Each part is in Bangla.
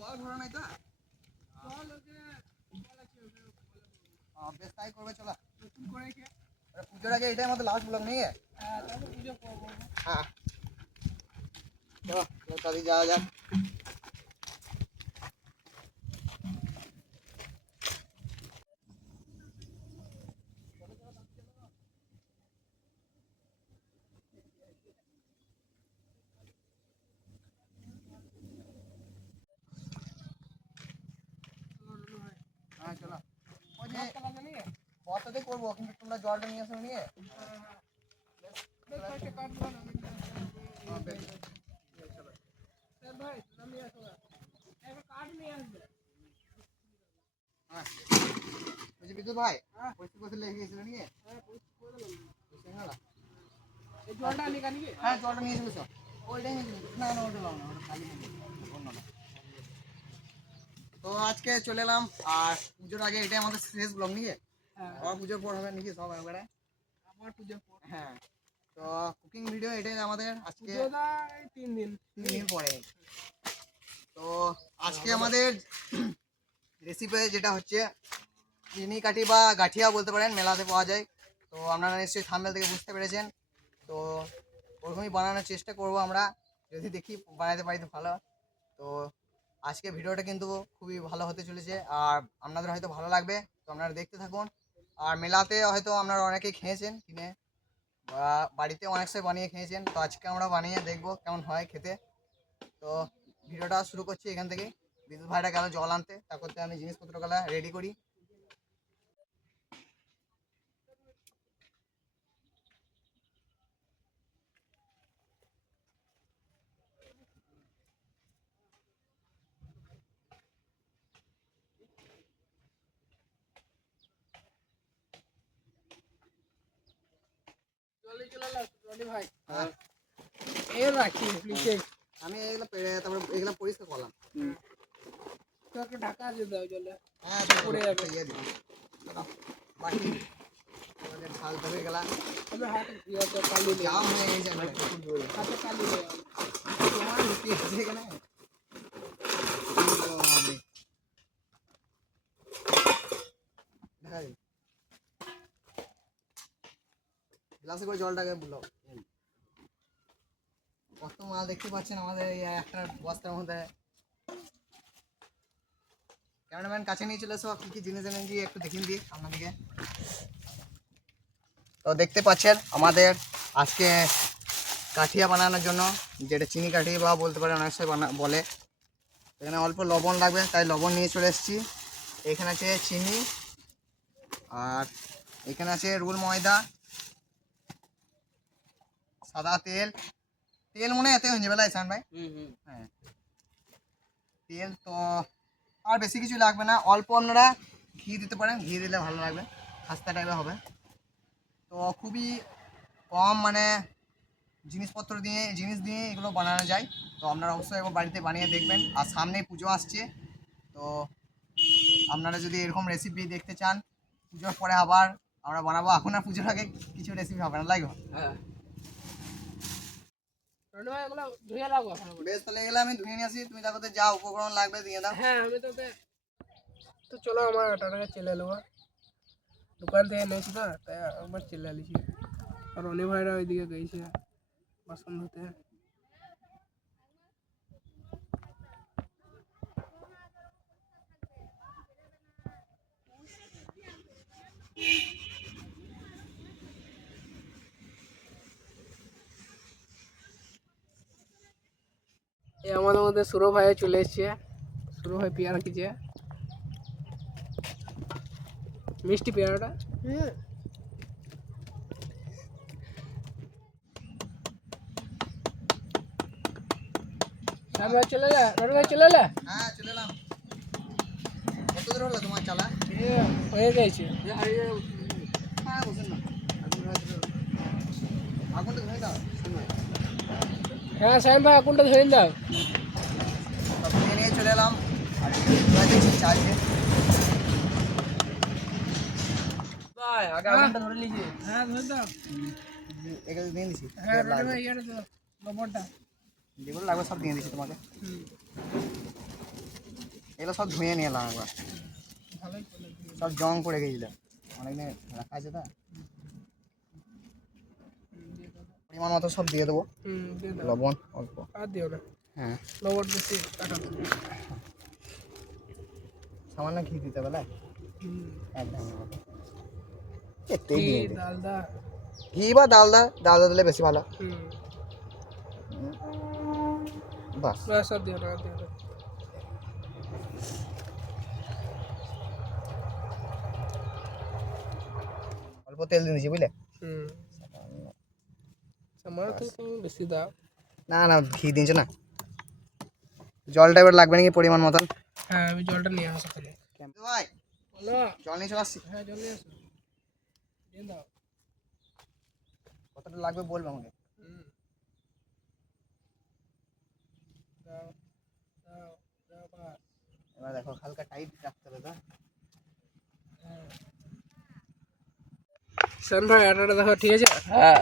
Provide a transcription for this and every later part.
জল ভরা নাই তো বেশ তাই করবে। চলো পুজোর আগে এটাই আমাদের লাস্ট ব্লগ নিয়ে হ্যাঁ চলো তাড়াতাড়ি যাওয়া যাক। হ্যাঁ চলো ওই যে বর্তাতে করবো কিন্তু তোমরা জলটা নিয়ে আসো নিয়ে বিদ্যুৎ ভাই পরিষ্কার করতে লেগে গেছিল নিয়ে হ্যাঁ জলটা নিয়ে চলেছ ওইটাই না না ওটা লাও না ওটা খালি অন্যটা। তো আজকে চলে এলাম আর পুজোর আগে এটাই আমাদের শেষ ব্লগ নিয়ে আবার পুজোর পর হবে নাকি সব একবারে আবার পুজোর পর। হ্যাঁ তো কুকিং ভিডিও এটাই আমাদের আজকে 3 দিন পরে। তো আজকে আমাদের রেসিপি যেটা হচ্ছে চিনি কাঠি বা গাঠিয়া বলতে পারেন, মেলাতে পাওয়া যায়। তো আপনারা নিশ্চয়ই থাম্বনেল থেকে বুঝতে পেরেছেন। তো ওরকমই বানানোর চেষ্টা করব আমরা, যদি দেখি বানাতে পারি তো ভালো। তো আজকে ভিডিওটা কিন্তু খুবই ভালো হতে চলেছে আর আপনাদের হয়তো ভালো লাগবে। তো আপনারা দেখতে থাকুন। আর মেলাতে হয়তো আপনারা অনেকেই খেয়েছেন কিনে বা বাড়িতে অনেক সময় বানিয়ে খেয়েছেন। তো আজকে আমরা বানিয়ে দেখবো কেমন হয় খেতে। তো ভিডিওটা শুরু করছি এখান থেকে। বিদ্যুৎ ভাইটা গেল জল আনতে, তা করতে আমি জিনিসপত্রগুলো রেডি করি। আমি এগুলো তারপরে এগুলো পরিষ্কার করলাম। ঢাকা দিয়ে দাও জলে। হ্যাঁ পড়ে যাবে ইয়ে দিই বাকি আমাদের ঢাল ধরে গেলা আমি হাতে দিয়ে তো কালি জাম হয়ে যাবে হাতে কালি দিয়ে তোমার লুকি আছে কেন ঢাকা দিই গ্লাসে করে জলটাকে বলো। কত মাল দেখতে পাচ্ছেন আমাদের এই একটা বস্তার মধ্যে। ক্যামেরাম্যান কাছে নিয়ে চলে এসো, কী কী জিনিস এনেছি একটু দেখিয়ে দিই আপনাদেরকে। তো দেখতে পাচ্ছেন আমাদের আজকে কাঠিয়া বানানোর জন্য, যেটা চিনি কাঠি বা বলতে পারে অনেক সময় বলে। এখানে অল্প লবণ লাগবে, তাই লবণ নিয়ে চলে এসেছি। এখানে আছে চিনি আর এখানে আছে রুল ময়দা, সাদা তেল। তেল মনে হয় এতে হয়ে যাবে লাইসান ভাই। হ্যাঁ তেল তো আর বেশি কিছু লাগবে না, অল্প আপনারা ঘি দিতে পারেন, ঘি দিলে ভালো লাগবে, খাস্তা টাইপের হবে। তো খুবই কম মানে জিনিস দিয়ে এগুলো বানানো যায়। তো আপনারা অবশ্যই একবার বাড়িতে বানিয়ে দেখবেন। আর সামনেই পুজো আসছে, তো আপনারা যদি এরকম রেসিপি দেখতে চান পুজোর পরে আবার আমরা বানাবো। এখন আর পুজোর আগে কিছু রেসিপি হবে না, লাগবে। বেশ তাহলে এগুলো আমি ধুয়ে নিয়ে আসি, তুমি তারপরে যা উপকরণ লাগবে দিয়ে দাও। হ্যাঁ আমি তো চলো আমার টাটাকে চলে এলো দোকান থেকে এনেছি তো, তাই একবার চলে এলিছি। আর রনি ভাইরা ওইদিকে গেছে বাসন ধুতে। এই আমাদের মধ্যে সুরো ভাই চলে এসছে। সুরো ভাই পেয়ারা কিছে, মিষ্টি পেয়ারাটা। আমরা চলে যা, রনি ভাই চলে যা। হ্যাঁ চলে এলাম। কত দূর হলো তোমার চালা? হয়ে গেছে। হ্যাঁ বসেন না, আগুনটা ধরে দাও। হ্যাঁ সাইম ভাই আগুনটা ধরে দাও। সব নিয়ে চলে এলাম আর দেখছি চালছে ভাই আগে আগুনটা ধরে লিখি। হ্যাঁ ধরে দাও। এগুলো দিয়ে দিছি। হ্যাঁ রনি ভাই ইয়ারে দাও লবণটা যেগুলো লাগবে সব দিয়ে দিছি তোমাকে। এগুলো সব ধুয়ে নিয়ে এলাম একবার, ভালোই চলে। সব জং পড়ে গেছিল, অনেকদিন রাখা আছে তো। দিয়ে দাও। পরিমাণ মতো সব দিয়ে দেবো, দিয়ে দাও। লবণ অল্প। আর দিও না, হ্যাঁ, লবণ বেশি কাটা। সামান্য ঘি দিতে বলে, একদম ঘি ডালদা। ঘি বা ডালদা, ডালদা দিলে বেশি ভালো। বাস, ব্যাস আর দিও না, আর দিও না। অল্প তেল দিয়ে দিয়েছি বুঝলে। আমার তো তুমি বেশি দাও। না না, ঘি দিয়েছো না। জলটা এবার লাগবে নাকি পরিমাণ মতন? হ্যাঁ, আমি জলটা নিয়ে আসো তাহলে। ভাই বলো। জল নিয়ে চলে আসছি। হ্যাঁ, জল নিয়ে আসো। দিয়ে দাও। কতটা লাগবে বলবে আমাকে। দাও দাও দাও বাস। এবার দেখো হালকা টাইট রাখতে হবে তো। শোন ভাই, আটাটা দেখো ঠিক আছে। হ্যাঁ,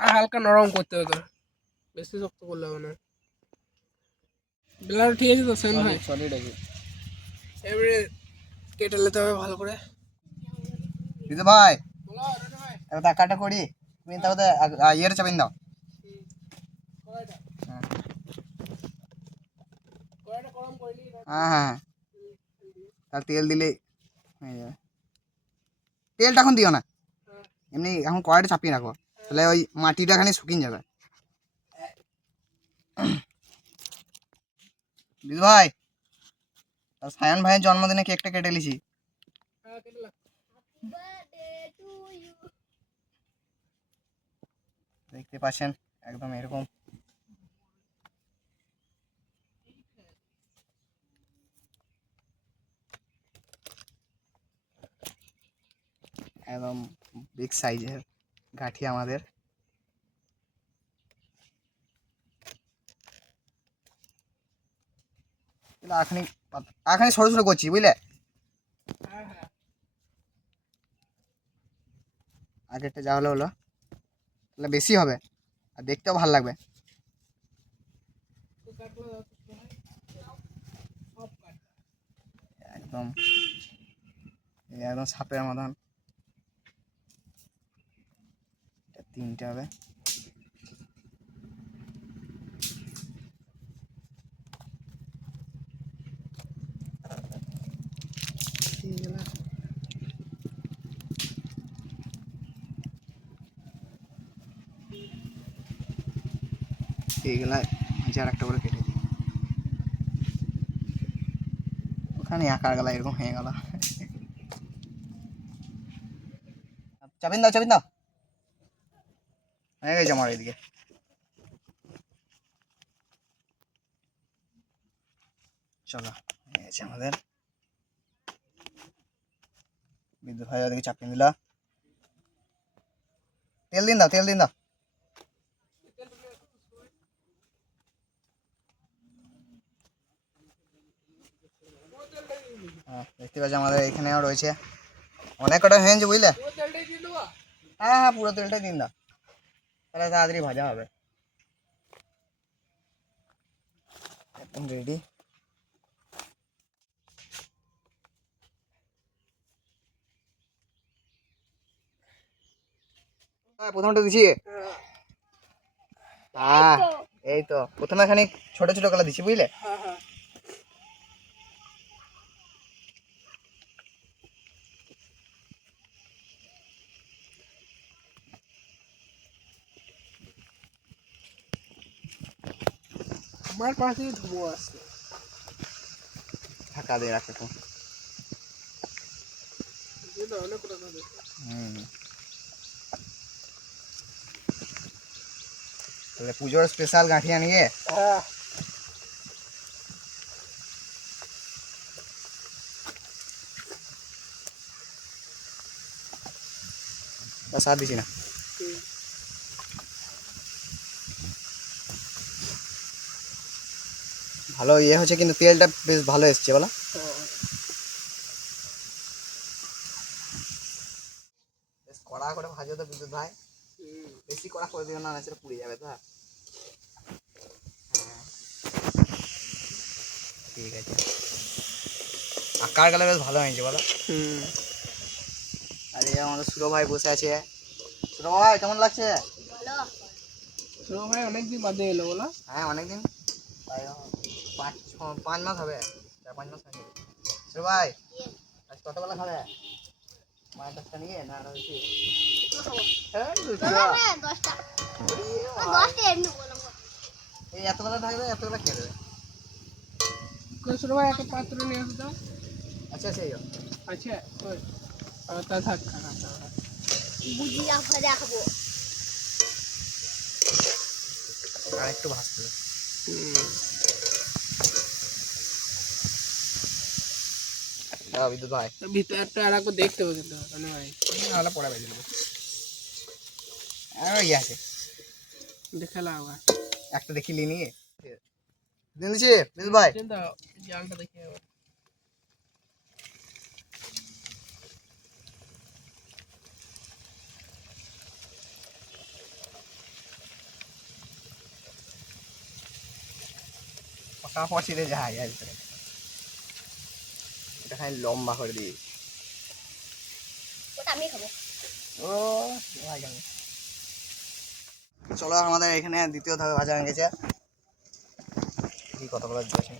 আর হালকা নরম করতে হবে তো, বেশি শক্ত করলে হবে না। বেলাটা ঠিক আছে তো সেন ভাই? সলিড আছে। এবারে কেটে নিতে হবে ভালো করে। দিদি ভাই বলো রাজু ভাই। এবার টাকাটা করি, তুমি তাহলে ইয়ের চাপিন দাও। কড়াইটা হ্যাঁ কড়াইটা গরম করে নিই। হ্যাঁ হ্যাঁ, তার তেল দিলে হয়ে যাবে। তেলটা এখন দিও না, এমনি এখন কড়াইটা চাপিয়ে রাখো, তাহলে ওই মাটিটা খানি শুকিয়ে যাবে। দিদি ভাই, সায়ন ভাইয়ের জন্মদিনে কেকটা কেটে নিছি। হ্যাঁ, কেটে লাগ। দেখতে পাচ্ছেন একদম এরকম। একদম বিগ সাইজের গাঠি আমাদের। এখানে এখানে ছোট ছোট করছি বুঝলে, হ্যাঁ হ্যাঁ। আগেরটা যা হলো হলো, তাহলে বেশি হবে আর দেখতেও ভালো লাগবে। তো কাটলো দাও তো ভাই। সব কাট। একদম একদম সাপের মতন। তিনটে হবে। এইগুলা যার একটা করে কেটে দিই, ওখানে আকার গেলা এরকম হয়ে গেল। চাপিন দাও চাপিন দাও, হয়ে গেছে আমার এদিকে। চলো হয়ে গেছে আমাদের। বিদ্যুৎ ভাই ওদিকে চাপিয়ে দিল। তেল দিন দাও, তেল দিন দাও। হ্যাঁ, দেখতে পাচ্ছি আমাদের এখানেও রয়েছে অনেক কটা হয়েছে বুঝলে। পুরো তেলটাই দিয়ে দেবো। হ্যাঁ হ্যাঁ, পুরো তেলটাই দিন দাও, তাহলে তাড়াতাড়ি ভাজা হবে। একদম রেডি। প্রথমটা দিছি। হ্যাঁ, এই তো প্রথমে খানিক ছোট ছোট কলা দিছি বুঝলে। হ্যাঁ হ্যাঁ। আমার পাশে ধোঁয়া আসছে। ঢাকা দিয়ে রাখো তো। দিয়ে দাও অনেক কথা বলে। তাহলে পুজোর স্পেশাল গাঁঠিয়া নিয়ে হ্যাঁ। বাস আর দিছি না। ভালো ইয়ে হচ্ছে, কিন্তু তেলটা বেশ ভালো এসছে বলো। বেশ কড়া করে ভাজো তো বিদ্যুৎ ভাই, বেশি কড়া করে দিও না, সেটা পুড়ে যাবে তো। ঠিক আছে। আকার গেলে বেশ ভালো হয়েছে বলো। আর এই আমাদের সুরো ভাই বসে আছে। সুরো ভাই কেমন লাগছে? তো ভাই অনেকদিন বাদে এলো বলো। হ্যাঁ অনেকদিন, প্রায় 5 মাস হবে, 4-5 মাস হয়ে গেছে। সুরো ভাই আজ কতবেলা খাবে? মায়ের কাছটা নিয়ে না আরো বেশি? হ্যাঁ, এই এতবেলা থাকবে, এতবেলা খেয়ে দেবে। ছোট ভাই একটা পাত্র নিয়ে আসো তো। আচ্ছা সেই আচ্ছা ওই তা থাক খারাপ আর একটু ভাজতে হবে। দাও বিদ্যুৎ ভাই, ভিতরটা আর একবার দেখতে হবে কিন্তু মানে ভাই নাহলে পরে বেজে নেবো। আর ইয়ে আছে দেখে লাও একটা দেখিলি নিয়ে দিন দিচ্ছি বিদ্যুৎ ভাই। চিন্তা জালটা দেখে আবার পকা পচিতে যায় আর ভিতরে, এটা খালি লম্বা করে দিই। আমি খাবো। ও ভাই কেন, চলো আমাদের এখানে দ্বিতীয় ধাপে ভাজা হয়ে গেছে। কি কতগুলো দিয়েছে,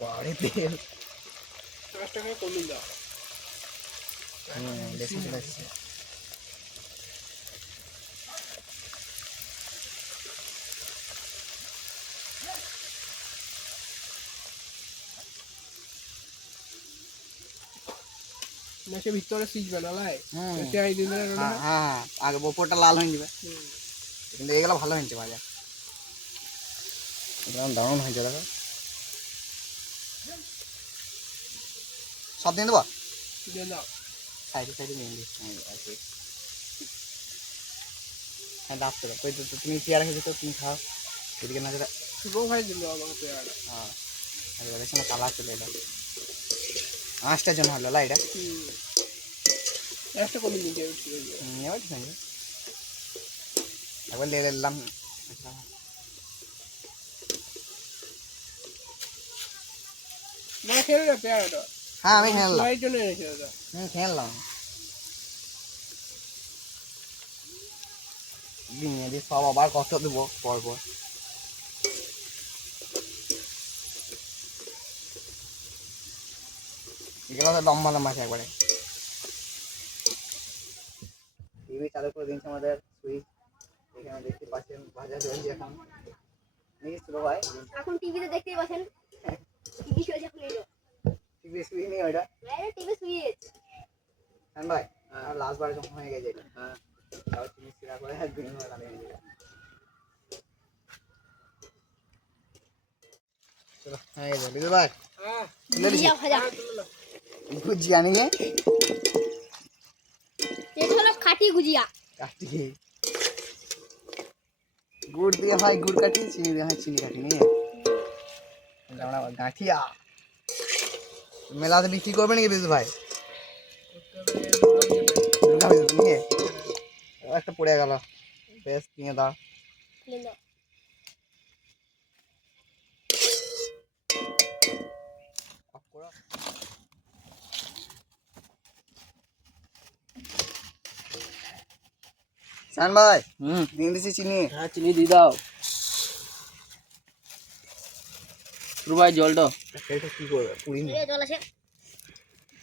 বাড়ি তেল টাকা কমিয়ে দাও বেশি চলে এসছে। মাসে ভিতরে সিজবে না লাই হুম চাই দিলে হ্যাঁ হ্যাঁ, আগে ওপরটা লাল হয়ে যাবে, কিন্তু এগুলো ভালো হয়েছে ভাজা, দারুণ হয়েছে দেখো। সব দিয়ে দেবো দিয়ে দাও সাইডে সাইডে নিয়ে দিচ্ছি আছে। হ্যাঁ দাঁত তো ওই তো তুমি চেয়ার খেয়েছো তো, তুমি খাও এদিকে না যেটা। ছোট ভাই দিল আমাকে পেয়ারা হ্যাঁ এবার সময় কালার চলে এলো, আঁচটার জন্য হলো লাইটা। একটা কমিয়ে দিতে হবে এবার ঠিক আছে, একবার লেলে এলাম। মানে খেয়ে না পেয়ারাটা হ্যাঁ আমি খেয়ে নিলাম, ভাইয়ের জন্য এনেছে দাদা খেয়ে নিলাম। নিয়ে দিয়ে সব আবার কত দেবো পর পর। এগুলো তো লম্বা লম্বা আছে একবারে। টিভি চালু করে দিয়েছে আমাদের সুইচ, এখানে দেখতে পাচ্ছেন ভাজা চলছে এখন। নিশ্চিত ভাই এখন টিভিতে দেখতেই পাচ্ছেন টিভি শো যখন এলো টিভি সুইচ নেই ওইটা টিভি সুইচ হ্যাঁ ভাই, আর লাস্ট বার যখন হয়ে গেছে এটা হ্যাঁ, তাও চিনি সিরা করে একদিন হয়ে গেল। চলো হ্যাঁ এই বলি ভাই হ্যাঁ ভুজিয়া ভাজা গুজিয়া নিয়ে এটা হলো খাঁটি গুজিয়া কাটি গুড় দিয়ে হয় গুড় কাটি, চিনি দিয়ে হয় চিনি কাটি নিয়ে আমরা গাঁঠিয়া মেলাতে বিক্রি করবে নাকি বিদ্যুৎ ভাই? দুর্গা পুজো নিয়ে একটা পড়ে গেল, বেশ নিয়ে দাও। সান ভাই দিয়ে দিচ্ছি চিনি। হ্যাঁ চিনি দিয়ে দাও ভাই জলটা এটা কি করবে পুরি নিয়ে জল আছে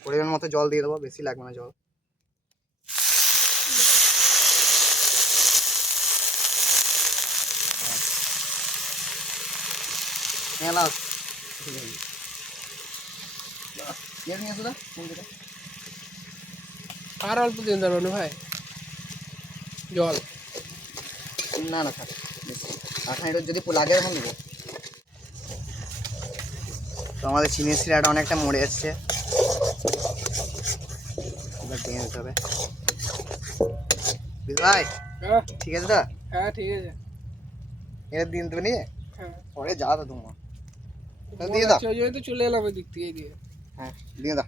পরিমাণ মতো জল দিয়ে দেবো, বেশি লাগবে না জল। হ্যাঁ লাও নিয়ে আসো আর অল্প দিন ধরো না ভাই জল না না থাক বেশি, আর খানিকটা যদি লাগে তখন দেবো। তো আমাদের চিনির শিরাটা অনেকটা মরে যাচ্ছে, এবার দিয়ে দিতে হবে। ভাই ঠিক আছে তো, হ্যাঁ ঠিক আছে এর দিন দেবে নিয়ে হ্যাঁ পরে যা তো তোমার দিয়ে দাও। ওই জন্য তো চলে এলাম ওই দিক থেকে দিয়ে হ্যাঁ দিয়ে দাও।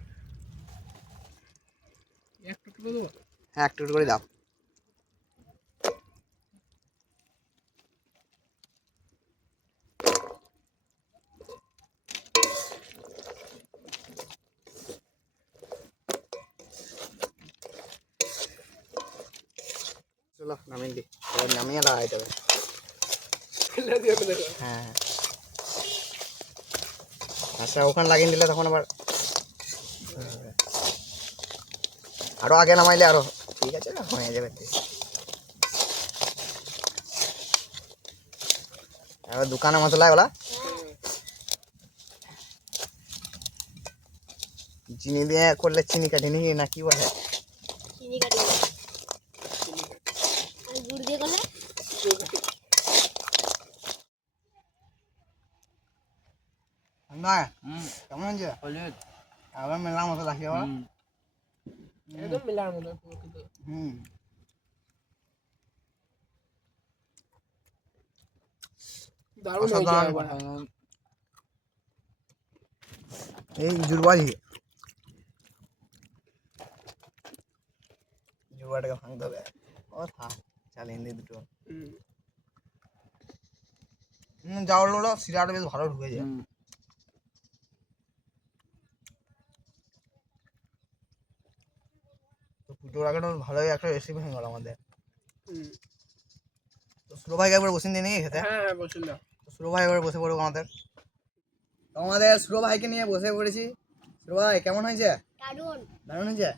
একটু তুলে দেবো হ্যাঁ একটু একটু করে দাও। চলো নামিয়ে দিই, এবার নামিয়ে লাগাইতে হবে। হ্যাঁ আচ্ছা ওখানে লাগিয়ে দিলে তখন আবার আরো আগে নামাইলে আরো ঠিক আছে হয়ে যাবে। এবার দোকানে মশলা ওলা চিনি দিয়ে করলে চিনি কাটিনি না কি বলে? চিনি কাটি আর গুড় দিয়ে করলে না কেমন হয়েছে? আবার মেলা মশলা খেয়ে আবার একদম মিলার মতো প্রকৃত। হুম দারুণ হয়েছে অসাধারণ। একবার। এই জুরবাজি জুরবাটাকে ভাঙতে হবে। ও থাক চালিয়ে দিই দুটো। যাওয়ার হলো সিরাটা বেশ ভালো ঢুকেছে। তো পুজোর আগে তো ভালোই একটা রেসিপি হয়ে গেল আমাদের। তো সুরো ভাইকে একবার বসিয়ে দিয়ে নিয়ে খেতে। হ্যাঁ হ্যাঁ বসুন না। তো সুরো ভাই এবার বসে পড়বো আমাদের। তো আমাদের সুরো ভাইকে নিয়ে বসে পড়েছি। সুরো ভাই কেমন হয়েছে? দারুন দারুণ হয়েছে।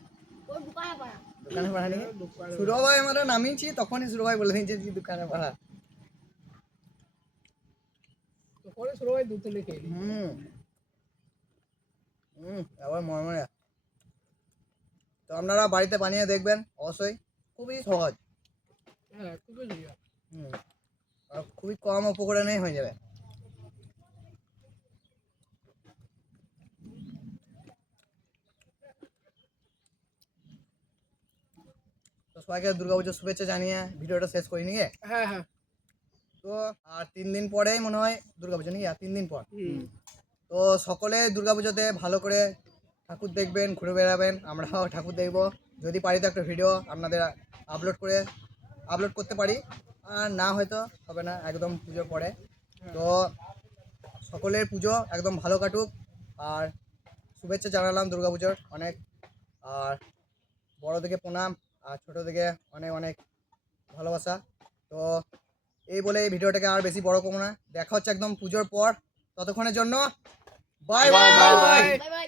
ওর দোকানে পড়া দোকানে পাঠানি দোকানে। সুরো ভাই আমরা নামিয়েছি তখনই সুরো ভাই বলে দিয়েছে যে দোকানে পাঠা। তো পরে সবাই দুধ তুলে খেয়ে নিই। হুম হুম আবার মরমরে। তো আপনারা বাড়িতে বানিয়ে দেখবেন অবশ্যই, খুবই সহজ। হ্যাঁ খুবই ভালো। হুম আর খুবই কম উপকরণেই হয়ে যাবে। তো সবাইকে দুর্গাপুজোর শুভেচ্ছা জানিয়ে ভিডিওটা শেষ করি নিয়ে। হ্যাঁ হ্যাঁ। তো আর 3 দিন পরেই মনে হয় দুর্গাপুজো নাকি? আর 3 দিন পর। তো সকলে দুর্গাপুজোতে ভালো করে ঠাকুর দেখবেন, ঘুরে বেড়াবেন। আমরাও ঠাকুর দেখব, যদি পারি তো একটা ভিডিও আপনাদের আপলোড করতে পারি, আর না হয়তো হবে না একদম পুজোর পরে। তো সকলের পুজো একদম ভালো কাটুক, আর শুভেচ্ছা জানালাম দুর্গাপুজোর অনেক। আর বড় থেকে প্রণাম, আর ছোট থেকে অনেক অনেক ভালোবাসা। তো এই বলে এই ভিডিওটাকে আর বেশি বড় করবো না, দেখা হচ্ছে একদম পুজোর পর। ততক্ষণের জন্য bye bye. Bye bye. Bye bye